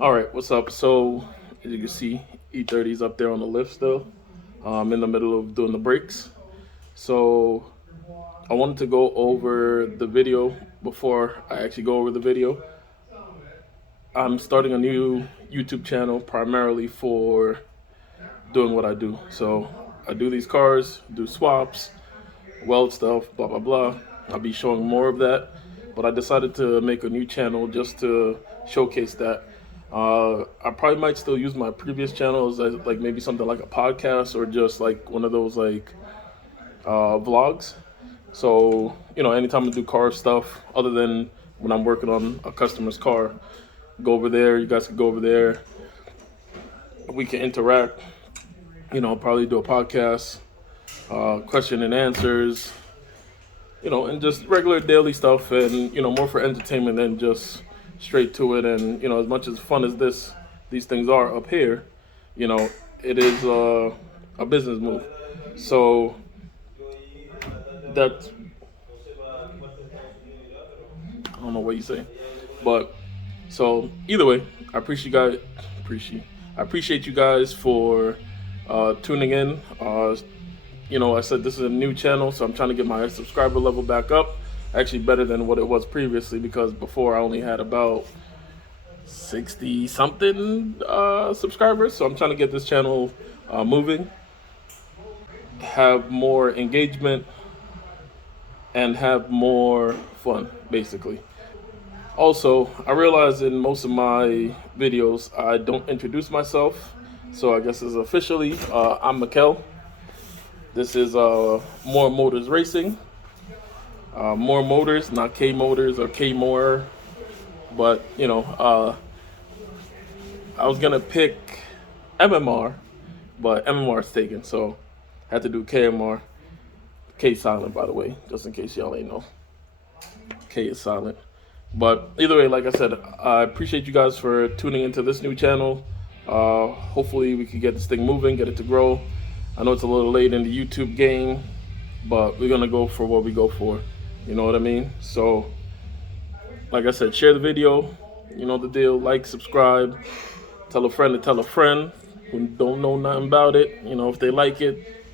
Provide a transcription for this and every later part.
All right, what's up? So, as you can see, E30 is up there on the lift still. I'm in the middle of doing the brakes. So, I wanted to go over the video before I actually go over the video. I'm starting a new YouTube channel primarily for doing what I do. So, I do these cars, do swaps, weld stuff, blah, blah, blah. I'll be showing more of that. But I decided to make a new channel just to showcase that. I probably might still use my previous channels as like maybe something like a podcast or just like one of those like vlogs. So, anytime I do car stuff, other than when I'm working on a customer's car, go over there. You guys can go over there. We can interact. Probably do a podcast, question and answers, and just regular daily stuff, and more for entertainment than just straight to it. And as much as fun as these things are up here, you know, it is a business move. So that's I don't know what you say, but so either way, I I appreciate you guys for tuning in. I said this is a new channel, so I'm trying to get my subscriber level back up. Actually, better than what it was previously because before I only had about 60 something subscribers. So I'm trying to get this channel moving, have more engagement, and have more fun, basically. Also, I realize in most of my videos I don't introduce myself, so I guess it's officially I'm Mikel. This is More Motors Racing. More Motors, not K Motors or K More. But, I was going to pick MMR, but MMR is taken. So I had to do KMR. K silent, by the way, just in case y'all ain't know. K is silent. But either way, like I said, I appreciate you guys for tuning into this new channel. Hopefully we can get this thing moving, get it to grow. I know it's a little late in the YouTube game, but we're going to go for what we go for. You know what I mean? So, like I said, share the video. You know the deal. Like, subscribe. Tell a friend to tell a friend who don't know nothing about it. If they like it,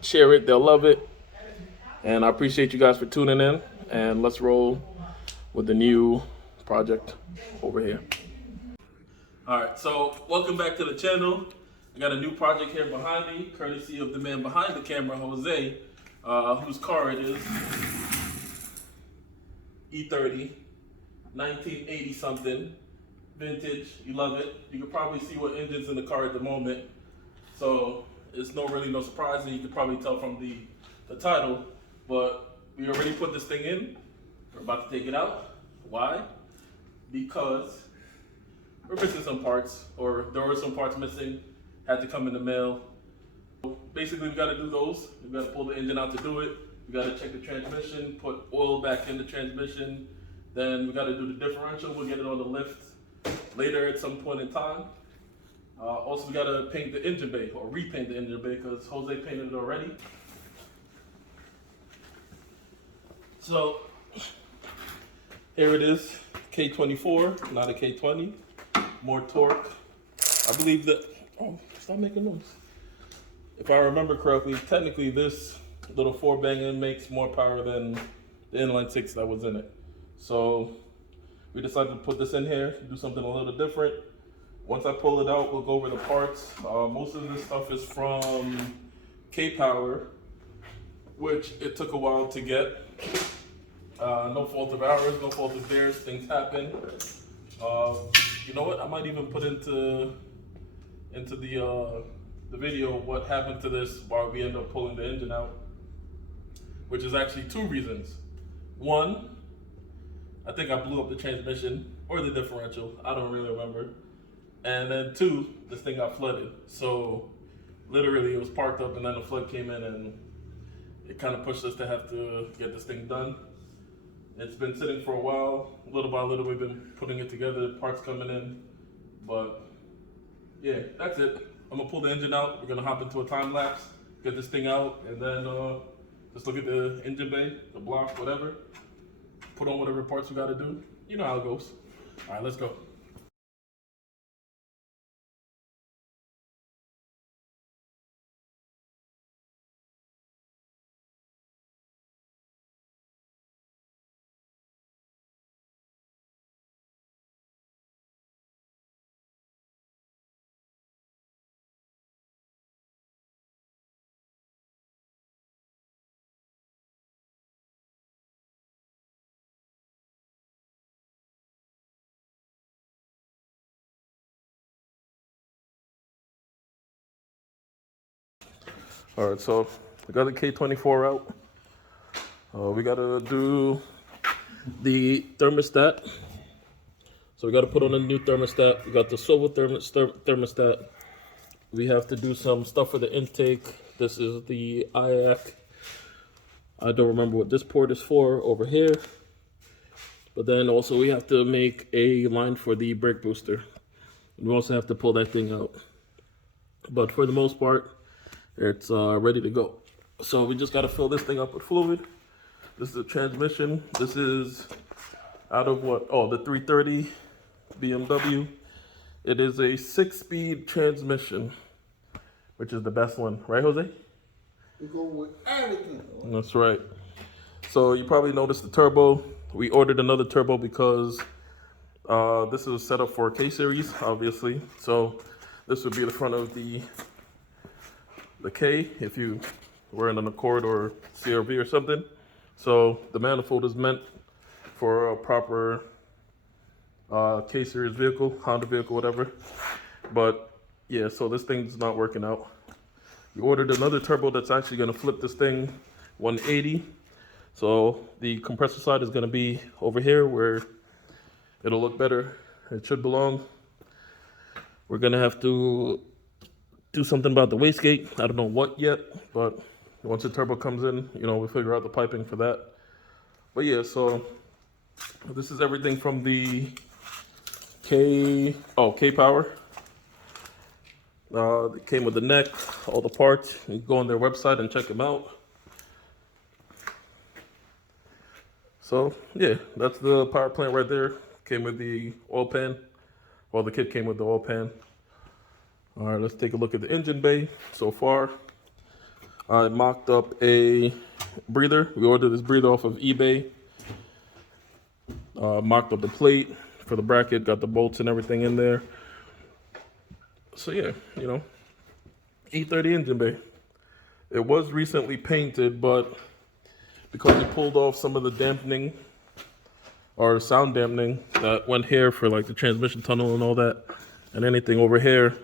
share it. They'll love it. And I appreciate you guys for tuning in. And let's roll with the new project over here. All right, so welcome back to the channel. I got a new project here behind me, courtesy of the man behind the camera, Jose, whose car it is. E30, 1980 something, vintage. You love it. You can probably see what engine's in the car at the moment, so it's really no surprise, and you can probably tell from the title. But we already put this thing in. We're about to take it out. Why? Because we're missing some parts, or there were some parts missing, had to come in the mail. Basically, we got to do those. We got to pull the engine out to do it. We got to check the transmission, put oil back in the transmission. Then we got to do the differential. We'll get it on the lift later at some point in time. Also, we got to paint the engine bay, or repaint the engine bay, because Jose painted it already. So here it is, K24, not a K20. More torque. I believe that, oh, stop making noise. If I remember correctly, technically this little 4-bang makes more power than the inline 6 that was in it. So we decided to put this in here, do something a little different. Once I pull it out, we'll go over the parts. Most of this stuff is from K-Power, which it took a while to get. No fault of ours, no fault of theirs, things happen. You know what? I might even put into the video what happened to this while we end up pulling the engine out, which is actually 2 reasons. One, I think I blew up the transmission or the differential. I don't really remember. And then 2, this thing got flooded. So literally it was parked up and then the flood came in and it kind of pushed us to have to get this thing done. It's been sitting for a while. Little by little, we've been putting it together, parts coming in. But yeah, that's it. I'm gonna pull the engine out. We're gonna hop into a time lapse, get this thing out, and then just look at the engine bay, the block, whatever. Put on whatever parts we gotta do. You know how it goes. All right, let's go. All right, so we got the K24 out. We gotta do the thermostat. So we gotta put on a new thermostat. We got the swivel thermostat. We have to do some stuff for the intake. This is the IAC. I don't remember what this port is for over here. But then also we have to make a line for the brake booster. We also have to pull that thing out. But for the most part, it's ready to go. So we just got to fill this thing up with fluid. This is a transmission. This is out of what? Oh, the 330 BMW. It is a 6-speed transmission, which is the best one. Right, Jose? We go with everything. That's right. So you probably noticed the turbo. We ordered another turbo because this is set up for K-series, obviously. So this would be the front of the K if you were in an Accord or CRV or something. So the manifold is meant for a proper K-series vehicle, Honda vehicle, whatever. But yeah, so this thing's not working out. We ordered another turbo that's actually going to flip this thing 180. So the compressor side is going to be over here where it'll look better. It should belong. We're going to have to do something about the wastegate. I don't know what yet, but once the turbo comes in, you know, we'll figure out the piping for that. But yeah, so this is everything from the K-Power. It came with the neck, all the parts. You can go on their website and check them out. So yeah, that's the power plant right there. Came with the oil pan. Well, the kit came with the oil pan. All right, let's take a look at the engine bay so far. I mocked up a breather. We ordered this breather off of eBay. Mocked up the plate for the bracket, got the bolts and everything in there. So yeah, you know, E30 engine bay. It was recently painted, but because we pulled off some of the dampening or sound dampening that went here for like the transmission tunnel and all that, and anything over here,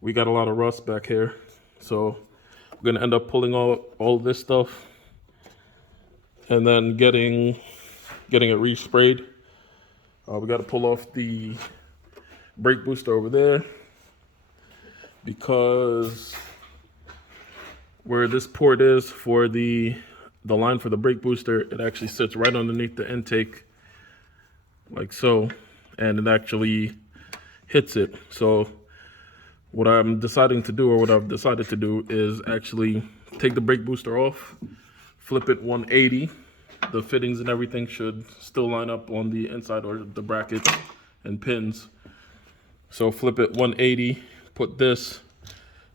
we got a lot of rust back here. So we're gonna end up pulling all this stuff and then getting it resprayed. We got to pull off the brake booster over there because where this port is for the line for the brake booster, it actually sits right underneath the intake like so, and it actually hits it. So what I'm deciding to do, or what I've decided to do, is actually take the brake booster off, flip it 180. The fittings and everything should still line up on the inside or the brackets and pins. So flip it 180, put this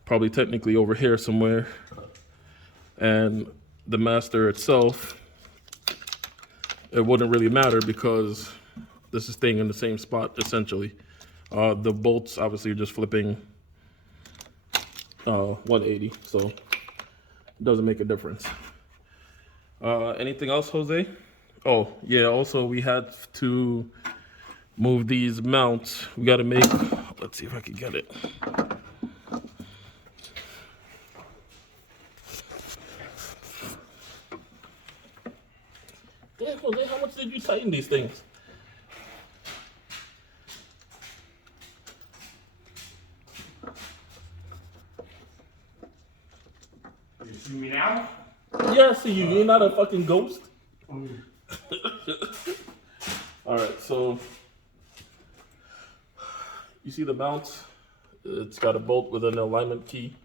probably technically over here somewhere, and the master itself, it wouldn't really matter because this is staying in the same spot essentially. The bolts obviously are just flipping 180, so it doesn't make a difference. Anything else, Jose? Oh yeah, also we had to move these mounts. We got to make, let's see if I can get it. Yeah, Jose, how much did you tighten these things? You see me now? Yeah, I see you. You're not a fucking ghost. All right, so you see the mount? It's got a bolt with an alignment key.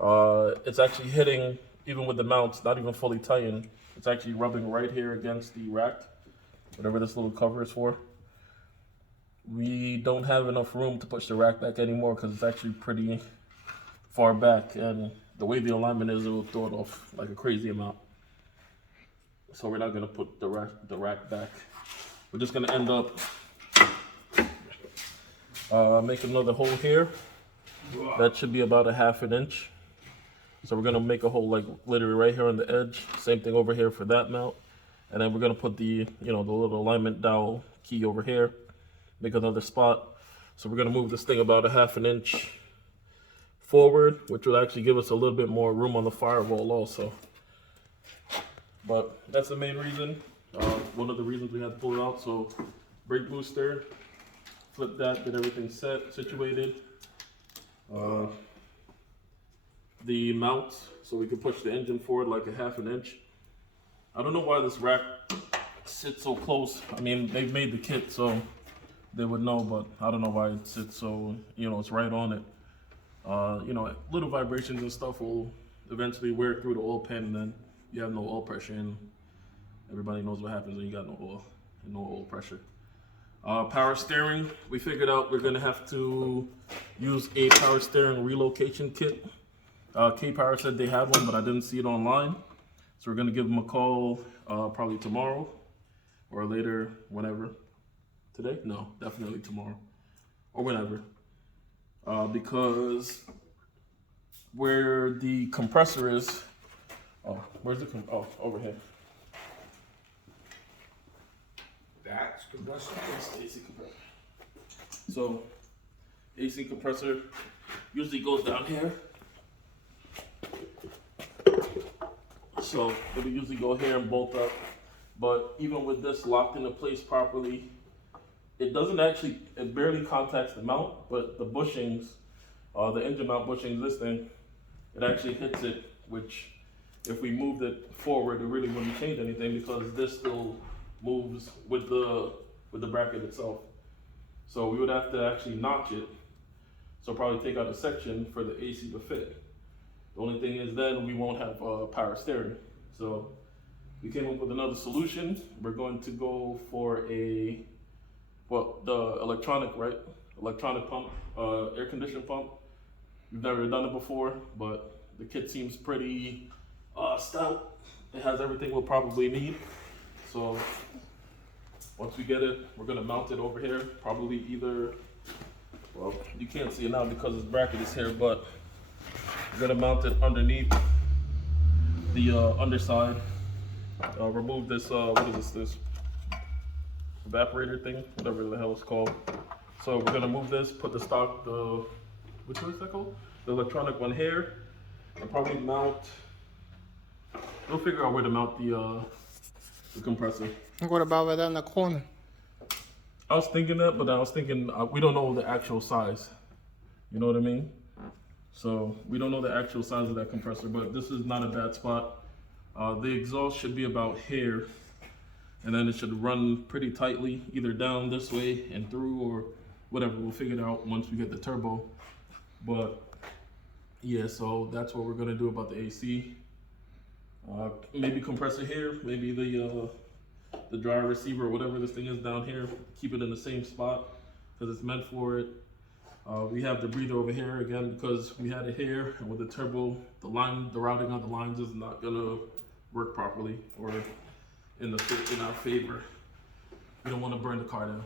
It's actually hitting, even with the mounts, not even fully tightened. It's actually rubbing right here against the rack, whatever this little cover is for. We don't have enough room to push the rack back anymore because it's actually pretty far back, and the way the alignment is, it will throw it off like a crazy amount. So we're not gonna put the rack back. We're just gonna end up make another hole here. That should be about a 1/2 inch. So we're gonna make a hole like literally right here on the edge. Same thing over here for that mount. And then we're gonna put the, you know, the little alignment dowel key over here. Make another spot. So we're gonna move this thing about a 1/2 inch forward, which will actually give us a little bit more room on the firewall also. But that's the main reason. One of the reasons we had to pull it out. So brake booster, flip that, get everything situated. The mounts, so we can push the engine forward like a 1/2 inch. I don't know why this rack sits so close. I mean, they've made the kit, so they would know, but I don't know why it sits so, it's right on it. Little vibrations and stuff will eventually wear through the oil pan, and then you have no oil pressure, and everybody knows what happens when you got no oil pressure. Power steering, we figured out we're gonna have to use a power steering relocation kit. K-Power said they had one, but I didn't see it online. So we're gonna give them a call probably tomorrow or later, whenever. Today? No, definitely tomorrow or whenever. Because where the compressor is, where's the over here. That's compressor. That's the AC compressor. So AC compressor usually goes down here. So it'll usually go here and bolt up. But even with this locked into place properly, it barely contacts the mount, but the bushings, the engine mount bushings, this thing, it actually hits it, which if we moved it forward, it really wouldn't change anything because this still moves with the bracket itself. So we would have to actually notch it. So probably take out a section for the AC to fit. The only thing is then we won't have power steering. So we came up with another solution. We're going to go for the electronic pump, air conditioning pump. We've never done it before, but the kit seems pretty stout. It has everything we'll probably need. So once we get it, we're gonna mount it over here. Probably either, well, you can't see it now because this bracket is here, but we're gonna mount it underneath the underside. Remove this, what is this evaporator thing, whatever the hell it's called. So we're gonna move this, put the stock, which one is that called? The electronic one here, and probably mount, we'll figure out where to mount the compressor. What about right in the corner? I was thinking that, but I was thinking, we don't know the actual size. You know what I mean? So we don't know the actual size of that compressor, but this is not a bad spot. The exhaust should be about here, and then it should run pretty tightly, either down this way and through, or whatever. We'll figure it out once we get the turbo. But yeah, so that's what we're gonna do about the AC. Maybe compressor here, maybe the dryer receiver or whatever this thing is down here, keep it in the same spot because it's meant for it. We have the breather over here again because we had it here, and with the turbo, the routing of the lines is not gonna work properly or in our favor. We don't want to burn the car down.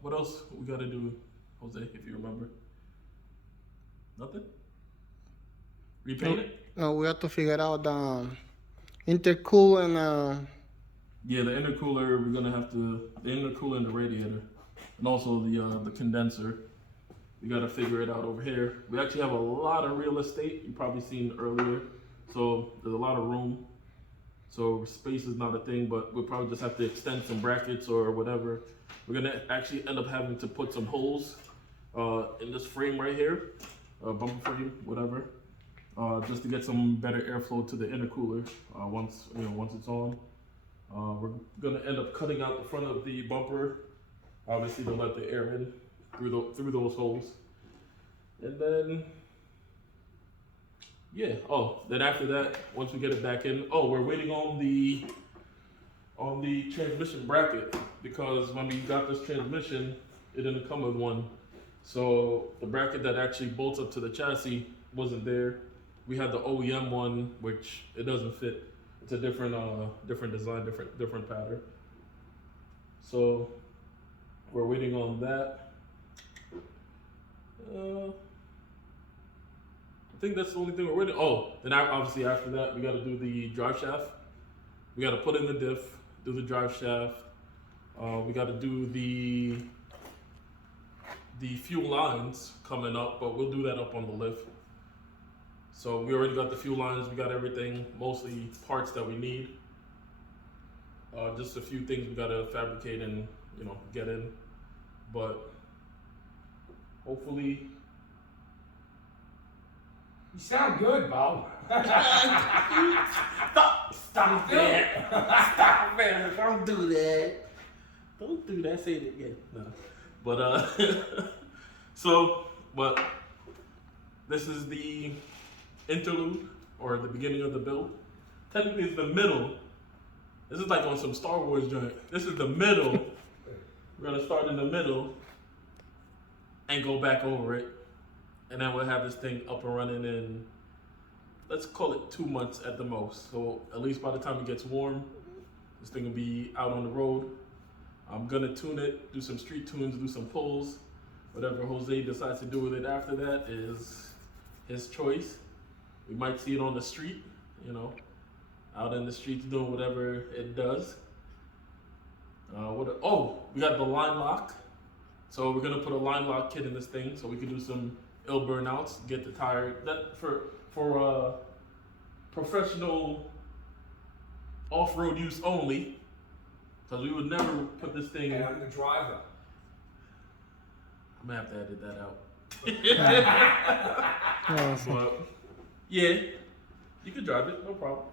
What else we gotta do, Jose, if you remember? Nothing? Repaint it? No, we have to figure out the intercooler and Yeah, the intercooler, we're gonna have to, the intercooler and the radiator, and also the condenser. We gotta figure it out over here. We actually have a lot of real estate, you probably seen earlier, so there's a lot of room. So space is not a thing, but we'll probably just have to extend some brackets or whatever. We're gonna actually end up having to put some holes in this frame right here, bumper frame, whatever, just to get some better airflow to the intercooler once it's on. We're gonna end up cutting out the front of the bumper, obviously to let the air in through those holes. And then, yeah, then after that, once we get it back in, we're waiting on the transmission bracket, because when we got this transmission, it didn't come with one. So the bracket that actually bolts up to the chassis wasn't there. We had the OEM one, which it doesn't fit. It's a different design, different pattern. So we're waiting on that. I think that's the only thing we're waiting. Then obviously after that, we got to do the drive shaft. We got to put in the diff, do the drive shaft. We got to do the the fuel lines coming up, but we'll do that up on the lift. So we already got the fuel lines, we got everything, mostly parts that we need. Just a few things we gotta fabricate and, you know, get in. But hopefully. You sound good, Bob. Stop that. Stop that. Don't do that. Don't do that. Say it again. No. But, but this is the interlude, or the beginning of the build. Technically, it's the middle. This is like on some Star Wars joint. This is the middle. We're gonna start in the middle and go back over it. And then we'll have this thing up and running in, let's call it 2 months at the most. So at least by the time it gets warm, this thing will be out on the road. I'm gonna tune it, do some street tunes, do some pulls. Whatever Jose decides to do with it after that is his choice. We might see it on the street, you know, out in the streets doing whatever it does. We got the line lock. So we're gonna put a line lock kit in this thing so we can do some ill burnouts, get the tire, that for professional off-road use only, because we would never put this thing. And I'm the driver. I'm gonna have to edit that out. Yes. But yeah, you can drive it, no problem.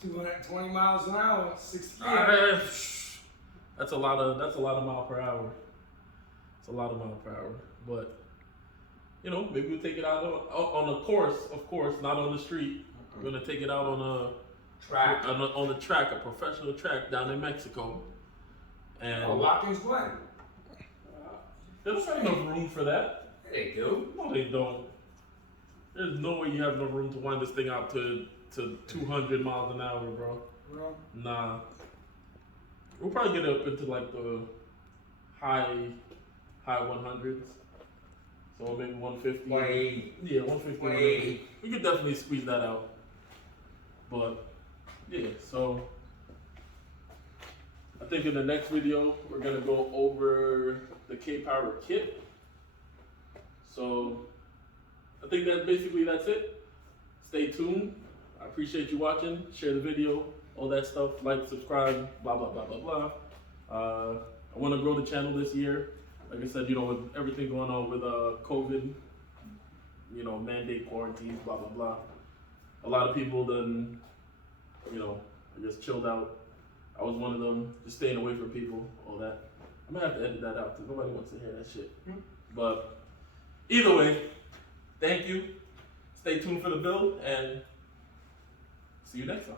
220 miles an hour, 60 years. That's a lot of mile per hour. It's a lot of mile per hour, but you know, maybe we'll take it out on a course, of course, not on the street. We're gonna take it out on a Track. on a track, a professional track down in Mexico. And Watkins Glen. there's not enough room for that. They do. No, they don't. There's no way you have enough room to wind this thing out to 200 miles an hour, bro. Well, Nah. We'll probably get up into like the high 100s. So maybe 150. 180. Yeah, 150. 180. We could definitely squeeze that out. But yeah, so I think in the next video we're gonna go over the K-Power kit. So I think that's it. Stay tuned. I appreciate you watching. Share the video, all that stuff. Like, subscribe, blah blah blah blah blah. I want to grow the channel this year. Like I said, you know, with everything going on with COVID, you know, mandate quarantines, blah blah blah. A lot of people then, you know, just chilled out. I was one of them, just staying away from people, all that. I'm gonna have to edit that out because nobody wants to hear that shit. But either way, thank you. Stay tuned for the build and see you next time.